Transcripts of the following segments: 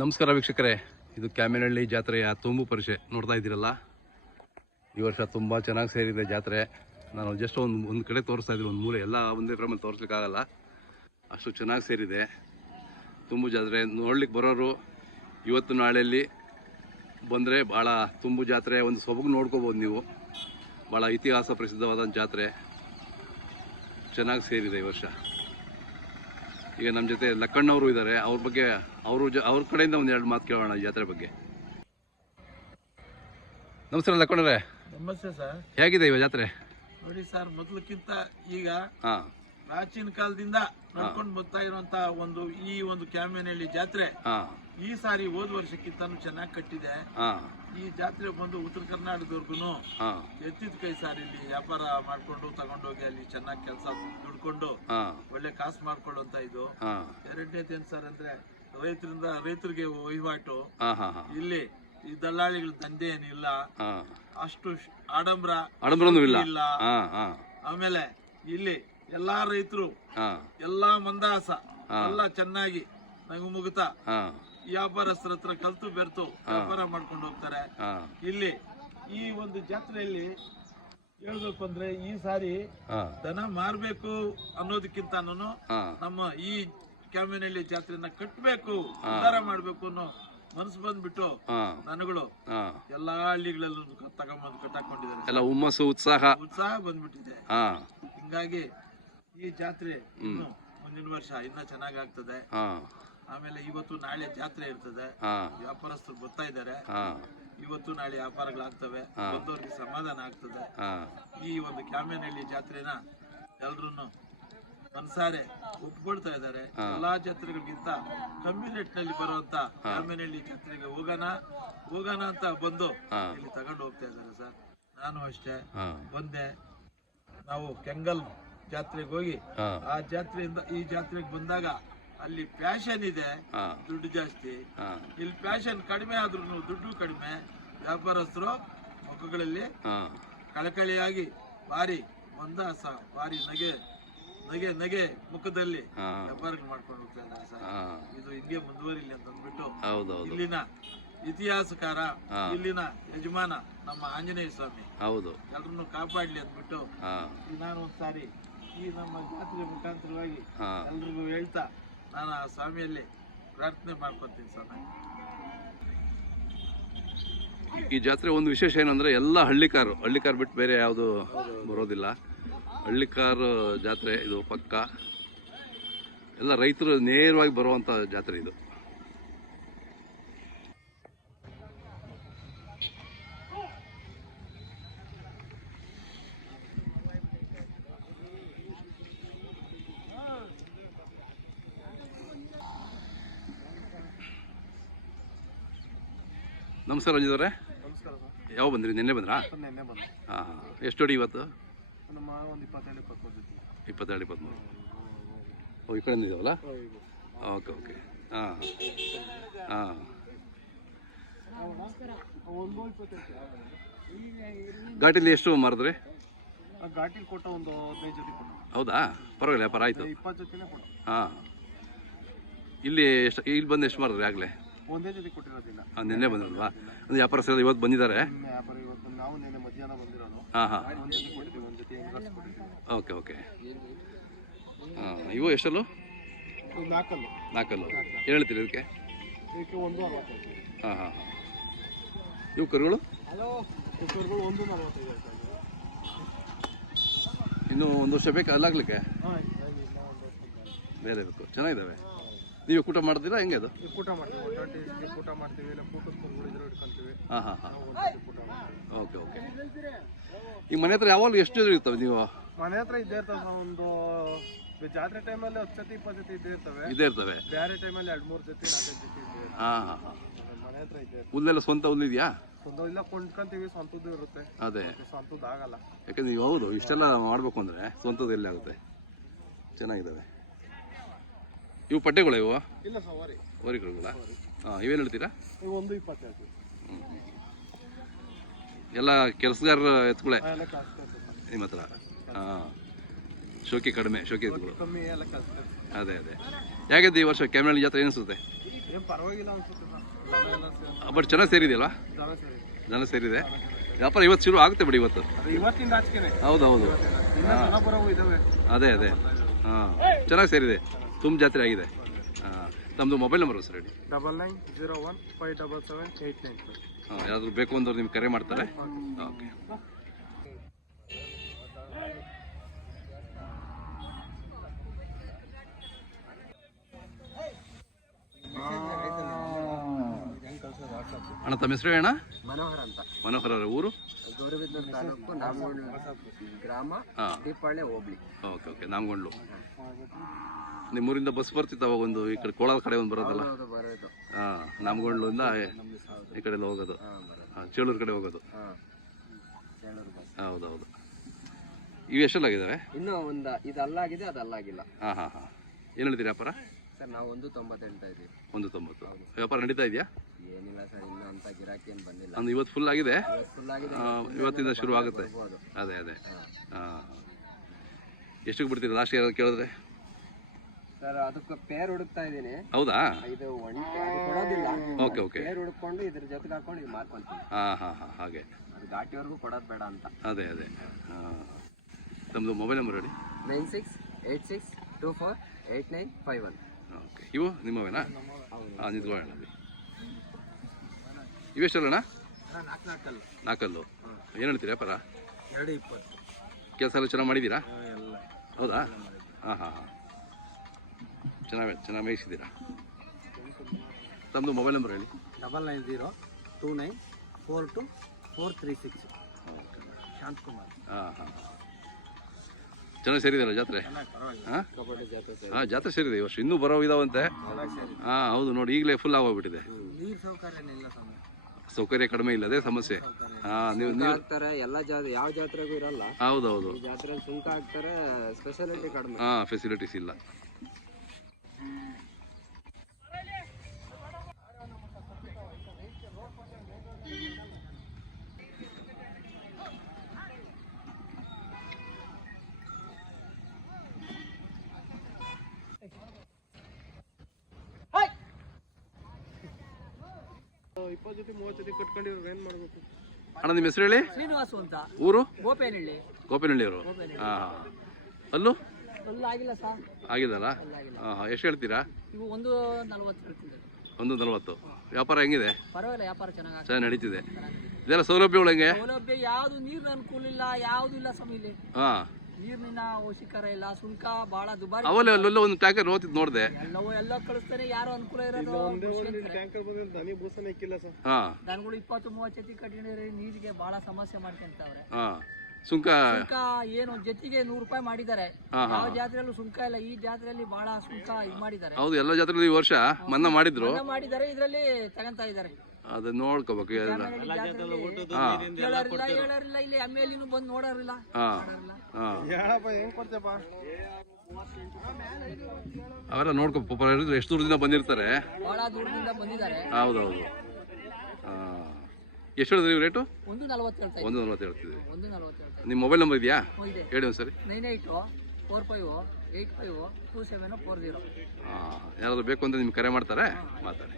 ನಮಸ್ಕಾರ ವೀಕ್ಷಕರೇ, ಇದು ಕ್ಯಾಮಿನಹಳ್ಳಿ ಜಾತ್ರೆಯ ತುಂಬು ಪರಿಷೆ ನೋಡ್ತಾ ಇದ್ದೀರಲ್ಲ. ಈ ವರ್ಷ ತುಂಬ ಚೆನ್ನಾಗಿ ಸೇರಿದೆ ಜಾತ್ರೆ. ನಾನು ಜಸ್ಟ್ ಒಂದು ಕಡೆ ತೋರಿಸ್ತಾ ಇದ್ದೀನಿ, ಒಂದು ಮೂಲೆ, ಎಲ್ಲ ಒಂದೇ ಕ್ರಮದಲ್ಲಿ ತೋರಿಸ್ಲಿಕ್ಕಾಗಲ್ಲ, ಅಷ್ಟು ಚೆನ್ನಾಗಿ ಸೇರಿದೆ ತುಂಬು ಜಾತ್ರೆ. ನೋಡ್ಲಿಕ್ಕೆ ಬರೋರು ಇವತ್ತು ನಾಳೆಯಲ್ಲಿ ಬಂದರೆ ಭಾಳ ತುಂಬು ಜಾತ್ರೆ ಒಂದು ಸೊಬಗು ನೋಡ್ಕೋಬೋದು ನೀವು. ಭಾಳ ಇತಿಹಾಸ ಪ್ರಸಿದ್ಧವಾದ ಜಾತ್ರೆ, ಚೆನ್ನಾಗಿ ಸೇರಿದೆ ಈ ವರ್ಷ. ಈಗ ನಮ್ಮ ಜೊತೆ ಲಕ್ಕಣ್ಣವರು ಇದ್ದಾರೆ, ಅವ್ರ ಬಗ್ಗೆ ಅವ್ರ ಕಡೆಯಿಂದ ಒಂದೆರಡು ಮಾತು ಕೇಳೋಣ ಈ ಜಾತ್ರೆ ಬಗ್ಗೆ. ನಮಸ್ಕಾರ ಲಕ್ಕಣ್ಣರೇ. ನಮಸ್ತೆ ಸರ್. ಹೇಗಿದೆ ಇವ ಜಾತ್ರೆ? ನೋಡಿ ಸರ್, ಮೊದಲಕ್ಕಿಂತ ಈಗ ಪ್ರಾಚೀನ ಕಾಲದಿಂದ ನಡ್ಕೊಂಡು ಬರ್ತಾ ಇರುವಂತ ಈ ಒಂದು ಕ್ಯಾಮಿನಹಳ್ಳಿ ಜಾತ್ರೆ ಈ ಸಾರಿ ಹೋದ ವರ್ಷಕ್ಕಿಂತ ಚೆನ್ನಾಗಿ ಕಟ್ಟಿದೆ. ಈ ಜಾತ್ರೆ ಬಂದು ಉತ್ತರ ಕರ್ನಾಟಕದವರ್ಗು ಎತ್ತಿದ ಕೈ ಸಾರ್ ಇಲ್ಲಿ ವ್ಯಾಪಾರ ಮಾಡ್ಕೊಂಡು ತಗೊಂಡೋಗಿ ಅಲ್ಲಿ ಚೆನ್ನಾಗಿ ಕೆಲಸ ದುಡ್ಕೊಂಡು ಒಳ್ಳೆ ಕಾಸು ಮಾಡ್ಕೊಳ್ಳುವಂತ ಇದು. ಎರಡನೇದೇನ್ ಸರ್ ಅಂದ್ರೆ ರೈತರಿಗೆ ವಹಿವಾಟು. ಇಲ್ಲಿ ಈ ದಲ್ಲಾಳಿಗಳ ದಂಧೆ ಏನಿಲ್ಲ, ಅಷ್ಟು ಆಡಂಬರ ಇಲ್ಲ. ಆಮೇಲೆ ಇಲ್ಲಿ ಎಲ್ಲಾ ರೈತರು ಎಲ್ಲಾ ಮಂದಾಸ ಎಲ್ಲ ಚೆನ್ನಾಗಿ ನಗು ಮುಗುತ್ತಾ ವ್ಯಾಪಾರಸ್ಥರ ಹತ್ರ ಕಲ್ತು ಬೆರ್ತು ವ್ಯಾಪಾರ ಮಾಡ್ಕೊಂಡು ಹೋಗ್ತಾರೆ. ಇಲ್ಲಿ ಈ ಒಂದು ಜಾತ್ರೆಯಲ್ಲಿ ಹೇಳ್ಬೇಕು ಅಂದ್ರೆ ಈ ಸಾರಿ ದನ ಮಾರ್ಬೇಕು ಅನ್ನೋದಕ್ಕಿಂತ ನಮ್ಮ ಈ ಕ್ಯಾಮಿನಹಳ್ಳಿ ಜಾತ್ರೆನ ಕಟ್ಟಬೇಕು, ಉದ್ಧಾರ ಮಾಡ್ಬೇಕು ಅನ್ನೋ ಮನಸ್ಸು ಬಂದ್ಬಿಟ್ಟು ನನಗಳು ಎಲ್ಲಾ ಹಳ್ಳಿಗಳಲ್ಲೂ ತಗೊಂಬಂದು ಕಟ್ಟಾಕೊಂಡಿದ್ದಾರೆ. ಉತ್ಸಾಹ ಬಂದ್ಬಿಟ್ಟಿದೆ. ಹಿಂಗಾಗಿ ಈ ಜಾತ್ರೆ ಇನ್ನು ಮುಂದಿನ ವರ್ಷ ಇನ್ನ ಚೆನ್ನಾಗ್ ಆಗ್ತದೆ. ಆಮೇಲೆ ಇವತ್ತು ನಾಳೆ ಜಾತ್ರೆ ಇರ್ತದೆ, ವ್ಯಾಪಾರಸ್ಥರು ಬರ್ತಾ ಇದ್ದಾರೆ. ಇವತ್ತು ನಾಳೆ ವ್ಯಾಪಾರಗಳಾಗ್ತವೆ, ಬಂದವ್ರಿಗೆ ಸಮಾಧಾನ ಆಗ್ತದೆ. ಈ ಒಂದು ಕ್ಯಾಮಿನಹಳ್ಳಿ ಜಾತ್ರೆನ ಎಲ್ರು ಮನ್ಸಾರೆ ಒಪ್ಕೊಳ್ತಾ ಇದ್ದಾರೆ. ಎಲ್ಲಾ ಜಾತ್ರೆಗಳಿಗಿಂತ ಕಮ್ಮಿ ರೇಟ್ ನಲ್ಲಿ ಬರುವಂತ ಕ್ಯಾಮಿನಹಳ್ಳಿ ಜಾತ್ರೆಗೆ ಹೋಗೋಣ ಅಂತ ಬಂದು ಇಲ್ಲಿ ತಗೊಂಡು ಹೋಗ್ತಾ ಇದ್ದಾರೆ ಸರ್. ನಾನು ಅಷ್ಟೇ ಬಂದೆ. ನಾವು ಕೆಂಗಲ್ ಜಾತ್ರೆಗೆ ಹೋಗಿ ಆ ಜಾತ್ರೆಯಿಂದ ಈ ಜಾತ್ರೆಗೆ ಬಂದಾಗ ಅಲ್ಲಿ ಪ್ಯಾಷನ್ ಇದೆ, ದುಡ್ಡು ಜಾಸ್ತಿ. ಇಲ್ಲಿ ಪ್ಯಾಷನ್ ಕಡಿಮೆ ಆದ್ರೂ ದುಡ್ಡು ಕಡಿಮೆ. ವ್ಯಾಪಾರಸ್ಥರು ಮುಖಗಳಲ್ಲಿ ಕಳಕಳಿಯಾಗಿ ಭಾರಿ ಮಂದಾಸ, ಭಾರಿ ನಗೆ ಮುಖದಲ್ಲಿ ವ್ಯಾಪಾರ ಮಾಡ್ಕೊಂಡು ಹೋಗ್ತಾ ಇದ್ದಾರೆ ಸರ್. ಇದು ಹಿಂಗೆ ಮುಂದುವರಿಲಿ ಅಂತ ಅಂದ್ಬಿಟ್ಟು ಇಲ್ಲಿನ ಇತಿಹಾಸಕಾರ, ಇಲ್ಲಿನ ಯಜಮಾನ ನಮ್ಮ ಆಂಜನೇಯ ಸ್ವಾಮಿ ಎಲ್ರನ್ನು ಕಾಪಾಡ್ಲಿ ಅಂದ್ಬಿಟ್ಟು ನಾನು ಒಂದ್ಸಾರಿ ಈ ನಮ್ಮ ಜಾತ್ರೆ ಮುಖಾಂತರವಾಗಿ ಎಲ್ರಿಗೂ ಹೇಳ್ತಾ ನಾನು ಆ ಸ್ವಾಮಿಯಲ್ಲಿ ಪ್ರಾರ್ಥನೆ ಮಾಡ್ಕೊತೀನಿ ಸ್ವಾಮಿ. ಈ ಜಾತ್ರೆ ಒಂದು ವಿಶೇಷ ಏನಂದ್ರೆ ಎಲ್ಲ ಹಳ್ಳಿಕಾರು ಬಿಟ್ಟು ಬೇರೆ ಯಾವುದು ಬರೋದಿಲ್ಲ. ಹಳ್ಳಿಕಾರು ಜಾತ್ರೆ ಇದು ಪಕ್ಕ. ಎಲ್ಲ ರೈತರು ನೇರವಾಗಿ ಬರುವಂತ ಜಾತ್ರೆ ಇದು. ನಮಸ್ಕಾರ ರಂಜಿತ್ ಅವರೇ. ನಮಸ್ಕಾರ ಸರ್. ಯಾವ ಬಂದ್ರಿ? ನಿನ್ನೆ ಬಂದ್ರಾ? ನಿನ್ನೆ ಬಂದು. ಎಷ್ಟು ಅಡಿ ಇವತ್ತು? ನಮ್ಮ ಒಂದು 22-23. 22-23. ಓ, ಈ ಕಡೆಯಿಂದ ಇದಾವಲ್ಲ? ಓಕೆ. ಘಾಟಿಲಿ ಎಷ್ಟು ಮಾರಿದ್ರಿ? ಘಾಟಿಲಿ ಕೊಟ್ಟ ಒಂದು 15 ಜೊತೆ ಕೊಟ್ಟ. ಹೌದಾ, ಪರವಾಗಿಲ್ಲ, ವ್ಯಾಪಾರ ಆಯ್ತು. 20 ಜೊತೆನೇ ಕೊಟ್ಟ. ಇಲ್ಲಿ ಬಂದು ಎಷ್ಟು ಮಾರಿದ್ರಿ ಆಗಲೇ? ಒಂದೇ ಜೊತೆ ಕೊಟ್ಟಿರೋದಿಲ್ಲ. ನಿನ್ನೆ ಬಂದಿರಲ್ವಾ? ಒಂದು ವ್ಯಾಪಾರಸ್ಥರು ಇವತ್ತು ಬಂದಿದ್ದಾರೆ. ನಾವು ನಿನ್ನೆ ಮಧ್ಯಾಹ್ನ ಬಂದಿರೋದು. ಓಕೆ. ಇವು ಎಷ್ಟಲ್ಲು? 4 ಏನು ಹೇಳ್ತೀರಿ ಇದಕ್ಕೆ? 1.60. ಇವು ಕರುಗಳು? ಇನ್ನು ಒಂದು ವರ್ಷ ಬೇಕಾ ಅಲ್ಲಾಗ್ಲಿಕ್ಕೆ? ಬೇರೆ ಬೇಕು. ಚೆನ್ನಾಗಿದ್ದಾವೆ. ನೀವು ಕೂಟ ಮಾಡ್ತೀರಾ? ಹೆಂಗೆ ಅದು? ಕೂಟ ಮಾಡ್ತೀವಿ, ಕೂಟ ಮಾಡ್ತೀವಿ. ಇಲ್ಲ ಕೂಟದ ಕರುಗಳು ಇದ್ರೆ ಇಟ್ಕೊಂತೀವಿ. ಓಕೆ. ಈ ಮನೆ ಹತ್ರ ಯಾವಾಗ ಎಷ್ಟು ಜನ ಇರ್ತವೆ? ನೀವು ಮನೆ ಹತ್ರ ಇದ್ದೇ ಇರ್ತವೆ. ಒಂದು ಜಾತ್ರೆ ಟೈಮಲ್ಲಿ 10 ಜೊತೆ 20 ಜೊತೆ ಇದ್ದೇ ಇರ್ತವೆ. ಬೇರೆ ಟೈಮಲ್ಲಿ 2-3 ಜೊತೆ 4 ಜೊತೆ ಇದ್ದೇ. ಮನೆ ಹತ್ರ ಇದ್ದೇ ಇರ್ತವೆ. ಹುಲ್ಲೆಲ್ಲ ಸ್ವಂತ ಹುಲ್ಲು ಇದೆಯಾ? ಸ್ವಂತ ಇಲ್ಲ, ಕೊಂಡ್ಕೊಂತೀವಿ. ಸ್ವಂತದ್ದು ಇರುತ್ತೆ. ಅದೇ ಸ್ವಂತದ್ದು ಆಗಲ್ಲ. ಯಾಕಂದ್ರೆ ನೀವು ಹೌದು ಇಷ್ಟೆಲ್ಲ ಮಾಡ್ಬೇಕು ಅಂದ್ರೆ ಸ್ವಂತದ್ದು ಎಲ್ಲಿ ಆಗುತ್ತೆ. ಚೆನ್ನಾಗಿದ್ದಾವೆ. ಇವು ಪಟ್ಟೆಗಳು? ಇವು ಇಲ್ಲ ಸರ್, ವರಿಗಳುಗಳ. ಇವೇನು ಹೇಳ್ತೀರಾ? 1.20. ಎಲ್ಲ ಕೆಲಸಗಾರ ಎತ್ಕೊಳ್ಳೆ ನಿಮ್ಮ ಹತ್ರ? ಶೋಕಿ ಕಡಿಮೆ, ಶೋಕಿ ಎತ್ಕೊಳ್ಳಿ. ಕಮ್ಮಿ ಎಲ್ಲ ಕೆಲಸ. ಅದೇ ಅದೇ ಹೇಗಿದೆ ಈ ವರ್ಷ ಕ್ಯಾಮ್ರಾಳಿ ಜಾತ್ರೆ ಏನಿಸುತ್ತೆ? ಪರವಾಗಿಲ್ಲ ಅನ್ಸುತ್ತೆ. ಬಟ್ ಚೆನ್ನಾಗಿ ಸೇರಿದೆಯಲ್ವಾ? ಜನ ಸೇರಿದೆ. ವ್ಯಾಪಾರ ಇವತ್ತು ಶುರು ಆಗುತ್ತೆ ಬಿಡಿ ಇವತ್ತು. ಇವತ್ತಿಂದ ಆಚೆನೆ. ಹೌದು ಅದೇ ಅದೇ ಹಾಂ ಚೆನ್ನಾಗಿ ಸೇರಿದೆ. ತುಂಬ ಜಾತ್ರೆ ಆಗಿದೆ. ಹಾಂ ನಮ್ಮದು ಮೊಬೈಲ್ ನಂಬರ್ ಸರ್ ಹೇಳಿ. 9901577895. ಹಾಂ ಯಾರಾದರೂ ಬೇಕು ಅಂದವ್ರು ನಿಮ್ಗೆ ಕರೆ ಮಾಡ್ತಾರೆ. ಓಕೆ. ಅಣ್ಣ ತಮ್ಮ ಹೆಸರು ಅಣ್ಣ? ಮನೋಹರ್ ಅಂತ. ಮನೋಹರ್ ಅವರ ಊರು? ಗೌರಿಬಿದನೂರು ತಾಲೂಕು, ನಾಮಗೊಂಡ್ಲು ಗ್ರಾಮ, ದೀಪಾವಳಿ ಹೋಬಳಿ. Okay okay Namagondlu. ನಿಮ್ಮೂರಿಂದ ಬಸ್ ಬರ್ತಿತ್ತು ಅವಾಗ ಒಂದು ಈ ಕಡೆ ಕೋಲಾರ ಕಡೆ ಒಂದು ಬರೋದಲ್ಲ? ಹಾಂ ನಾಮಗೊಂಡ್ಲಿಂದ ಈ ಕಡೆ ಎಲ್ಲ ಹೋಗೋದು. ಹಾಂ ಚೇಳೂರು ಕಡೆ ಹೋಗೋದು. ಹೌದೌದು. ಇವು ಎಷ್ಟೆಲ್ಲಾಗಿದ್ದಾವೆ? ಇನ್ನೂ ಒಂದು ಇದು ಅಲ್ಲಾಗಿದೆ, ಅದು ಅಲ್ಲಾಗಿಲ್ಲ. ಹಾಂ ಹಾಂ ಹಾಂ ಏನು ಹೇಳ್ತೀರಿ ವ್ಯಾಪಾರ? ಸರ್ ನಾವು 190 ಹೇಳ್ತಾ ಇದ್ದೀವಿ. 190 ವ್ಯಾಪಾರ ನಡೀತಾ ಇದೆಯಾ? ಏನಿಲ್ಲ ಸರ್, ಇನ್ನೂ ಅಂತ ಗಿರಾಕಿ ಏನು ಬಂದಿಲ್ಲ. ಒಂದು ಇವತ್ತು ಫುಲ್ ಆಗಿದೆ, ಫುಲ್ ಆಗಿದೆ. ಇವತ್ತಿಂದ ಶುರು ಆಗುತ್ತೆ. ಅದೇ ಅದೇ ಹಾಂ ಎಷ್ಟಕ್ಕೆ ಬಿಡ್ತೀರಿ ಲಾಸ್ಟ್ ಯಾರು ಕೇಳಿದ್ರೆ? ಸರ್ ಅದಕ್ಕೆ ಪೇರ್ ಹುಡುಕ್ತಾ ಇದ್ದೀನಿ. ಹೌದಾ? ಇದು ಅದು ಕೊಡೋದಿಲ್ಲ. Okay okay. ಪೇರ್ ಹುಡುಕೊಂಡು ಇದ್ರ ಜೊತೆಗೆ ಹಾಕೊಂಡು ಇದು ಮಾರ್ಕೊಂತೀವಿ. ಹಾಂ ಹಾಂ ಹಾಂ ಹಾಗೆ. ಅದು ಘಾಟಿವರೆಗೂ ಕೊಡೋದು ಬೇಡ ಅಂತ. ಅದೇ ಅದೇ ಹಾಂ ನಮ್ಮದು ಮೊಬೈಲ್ ನಂಬರ್ ಹೇಳಿ. 9686248951. ಓಕೆ ಇವು ನಿಮ್ಮವೇನಾ? ಹಾಂ ನಿಂತ್ಕೊಳ್ಳೋಣ. ಇವೆಷ್ಟಲ್ಲಣ್ಣ? ನಾಲ್ಕಲ್ಲು. ಏನು ಹೇಳ್ತೀರಿ ವ್ಯಾಪಾರ? 220. ಕೆಲಸ ಎಲ್ಲ ಚೆನ್ನಾಗಿ ಮಾಡಿದ್ದೀರಾ? ಹೌದಾ? ಹಾಂ ಹಾಂ ಹಾಂ ಚೆನ್ನಾಗಿ ಮೇಯಿಸಿದ್ದೀರಾ. ತಮ್ಮದು ಮೊಬೈಲ್ ನಂಬರ್ ಹೇಳಿ. 9902942436. ಶಾಂತಕುಮಾರ್. ಹಾಂ ಹಾಂ ಚೆನ್ನಾಗಿ ಸೇರಿದೆಯಲ್ಲ ಜಾತ್ರೆ? ಹಾಂ ಹಾಂ ಜಾತ್ರೆ ಸೇರಿದೆ ಈ ವರ್ಷ. ಇನ್ನೂ ಬರೋ ಇದಾವಂತೆ. ಹಾಂ ಹೌದು ನೋಡಿ, ಈಗಲೇ ಫುಲ್ ಆಗೋಗ್ಬಿಟ್ಟಿದೆ. ನೀರು ಸೌಕರ್ಯ ಸೌಕರ್ಯ ಕಡಿಮೆ ಇಲ್ಲ, ಅದೇ ಸಮಸ್ಯೆ. ಹಾಂ ನೀವು ಹಾಕ್ತಾರೆ ಎಲ್ಲ ಯಾವ ಜಾತ್ರೆಗೂ ಇರಲ್ಲ. ಹೌದೌದು. ಜಾತ್ರೆ ಸುಂಕ ಹಾಕ್ತಾರೆ, ಸ್ಪೆಷಾಲಿಟಿ ಕಡಿಮೆ. ಹಾಂ ಫೆಸಿಲಿಟೀಸ್ ಇಲ್ಲ. ಅಣ್ಣ ನಿಮ್ಮ ಹೆಸರು ಹೇಳಿ. ಶ್ರೀನಿವಾಸು ಅಂತ. ಊರು? ಗೋಪೇನಹಳ್ಳಿ. ಗೋಪಿನಹಳ್ಳಿಯವರು. ಹಾಂ ಅಲ್ಲೂ ಆಗಿಲ್ಲ ಸರ್. ಆಗಿದಲ್ಲ? ಹಾಂ ಹಾಂ ಎಷ್ಟು ಹೇಳ್ತೀರಾ? ಇವು 140 ಹೇಳ್ತಿದ್ದಾರೆ. 140. ವ್ಯಾಪಾರ ಹೆಂಗಿದೆ? ಪರವಾಗಿಲ್ಲ, ವ್ಯಾಪಾರ ಚೆನ್ನಾಗಿ ಚೆನ್ನಾಗಿ ನಡೀತಿದೆ. ಇದೆಲ್ಲ ಸೌಲಭ್ಯಗಳು ಹೆಂಗೆ? ಸೌಲಭ್ಯ ಯಾವುದು ನೀರಿನ ಅನುಕೂಲ ಇಲ್ಲ, ಯಾವುದು ಇಲ್ಲ ಸಮೀಲಿ. ಹಾಂ ನೀರಿನ ಅವಶ್ಯಕರ ಇಲ್ಲ, ಸುಂಕ ಬಹಳ ದುಬಾರಿ. ಅವಲ್ಲ ಅಲ್ಲೆಲ್ಲ ಒಂದು ಟ್ಯಾಂಕರ್ ನೋಡ್ತಿದ್ದು ನೋಡಿದೆ. ಎಲ್ಲ ಕಳಿಸ್ತಾರೆ, ಯಾರು ಅನುಕೂಲ ಇರೋದು. ಹಾಂ ದನಗಳು 20-30 ಜೊತೆ ಕಟ್ಟಿದ್ರೆ ನೀರಿಗೆ ಬಹಳ ಸಮಸ್ಯೆ ಮಾಡ್ಕೊಂತವ್ರೆ. ಹಾಂ ಸುಂಕ ಏನು ಜೊತೆಗೆ 100 ರೂಪಾಯಿ ಮಾಡಿದ್ದಾರೆ. ಯಾವ ಜಾತ್ರೆಯಲ್ಲೂ ಸುಂಕ ಇಲ್ಲ, ಈ ಜಾತ್ರೆಯಲ್ಲಿ ಬಹಳ ಸುಂಕ ಇದು ಮಾಡಿದ್ದಾರೆ. ಹೌದು, ಎಲ್ಲ ಜಾತ್ರೆ ಈ ವರ್ಷ ಮನ್ನಾ ಮಾಡಿದ್ರು. ಇದರಲ್ಲಿ ತಗೊಂತ ಇದ್ದಾರೆ. ಅದನ್ನ ನೋಡ್ಕೋಬೇಕು. ಹೇಳೋರಿಲ್ಲ ಇಲ್ಲಿ ಎಮ್ಮೆಲಿನೂ ಬಂದು ನೋಡೋರಿಲ್ಲ. ಅವೆಲ್ಲ ನೋಡ್ಕೊ ಎಷ್ಟು ದೂರದಿಂದ ಬಂದಿರ್ತಾರೆ. ಬಹಳ ದೂರದಿಂದ ಬಂದಿದ್ದಾರೆ. ಹೌದೌದು. ಎಷ್ಟು ಹೇಳಿದ್ರಿ ರೇಟು? 140 ಹೇಳ್ತಿದ್ವಿ. ನಿಮ್ಮ ಮೊಬೈಲ್ ನಂಬರ್ ಇದೆಯಾ? ಹೇಳಿ ಒಂದು ಸರಿ. 9845852740. ಯಾರಾದ್ರು ಬೇಕು ಅಂತ ನಿಮ್ಗೆ ಕರೆ ಮಾಡ್ತಾರೆ, ಮಾತಾಡಿ.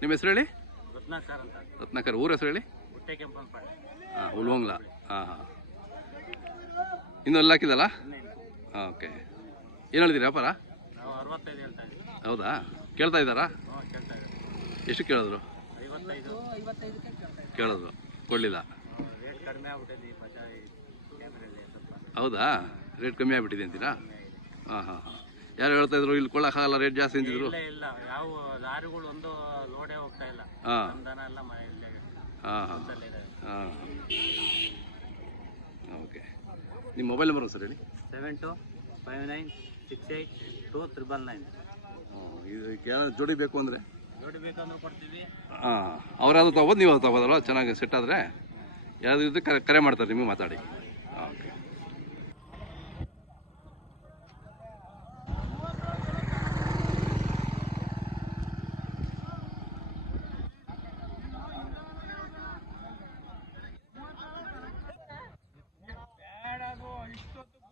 ನಿಮ್ಮ ಹೆಸರು ಹೇಳಿ. ರತ್ನಾಕರ್. ಊರ ಹೆಸರು ಹೇಳಿ. ಹಾಂ ಉಲ್ವಂಗ್ಲ. ಹಾಂ ಹಾಂ ಇನ್ನೂ ಎಲ್ಲ ಹಾಕಿದಲ್ಲ? ಹಾಂ ಓಕೆ. ಏನು ಹೇಳಿದಿರಿ ವ್ಯಾಪಾರ? ಹೌದಾ? ಕೇಳ್ತಾ ಇದ್ದಾರಾ? ಎಷ್ಟು ಕೇಳಿದ್ರು? ಕೇಳಿದ್ರು, ಕೊಡಲಿಲ್ಲ. ಹೌದಾ? ರೇಟ್ ಕಮ್ಮಿ ಆಗಿಬಿಟ್ಟಿದೆ ಅಂತೀರಾ? ಹಾಂ ಹಾಂ ಹಾಂ ಯಾರು ಹೇಳ್ತಾ ಇದ್ರು ಇಲ್ಲಿ ಕೊಳ್ಳಕ್ಕಾಗಲ್ಲ, ರೇಟ್ ಜಾಸ್ತಿ ಅಂತಿದ್ರು? ಹಾಂ ಹಾಂ ಹಾಂ ಓಕೆ. ನಿಮ್ಮ ಮೊಬೈಲ್ ನಂಬರ್ ಸರ್ ಹೇಳಿ. 7259682999. ಇದಕ್ಕೆ ಏನಾದ್ರು ಜೋಡಿ ಬೇಕು ಅಂದರೆ ಕೊಡ್ತೀವಿ. ಹಾಂ ಅವರಾದ್ರೂ ತಗೋಬೋದು, ನೀವು ತಗೋದಲ್ಲ. ಚೆನ್ನಾಗಿ ಸೆಟ್ ಆದರೆ ಯಾರಾದ್ರೂ ಇದ್ರೆ ಕರೆ ಮಾಡ್ತಾರೆ ನಿಮಗೆ, ಮಾತಾಡಿ. ಓಕೆ. ಇಷ್ಟೊತ್ತು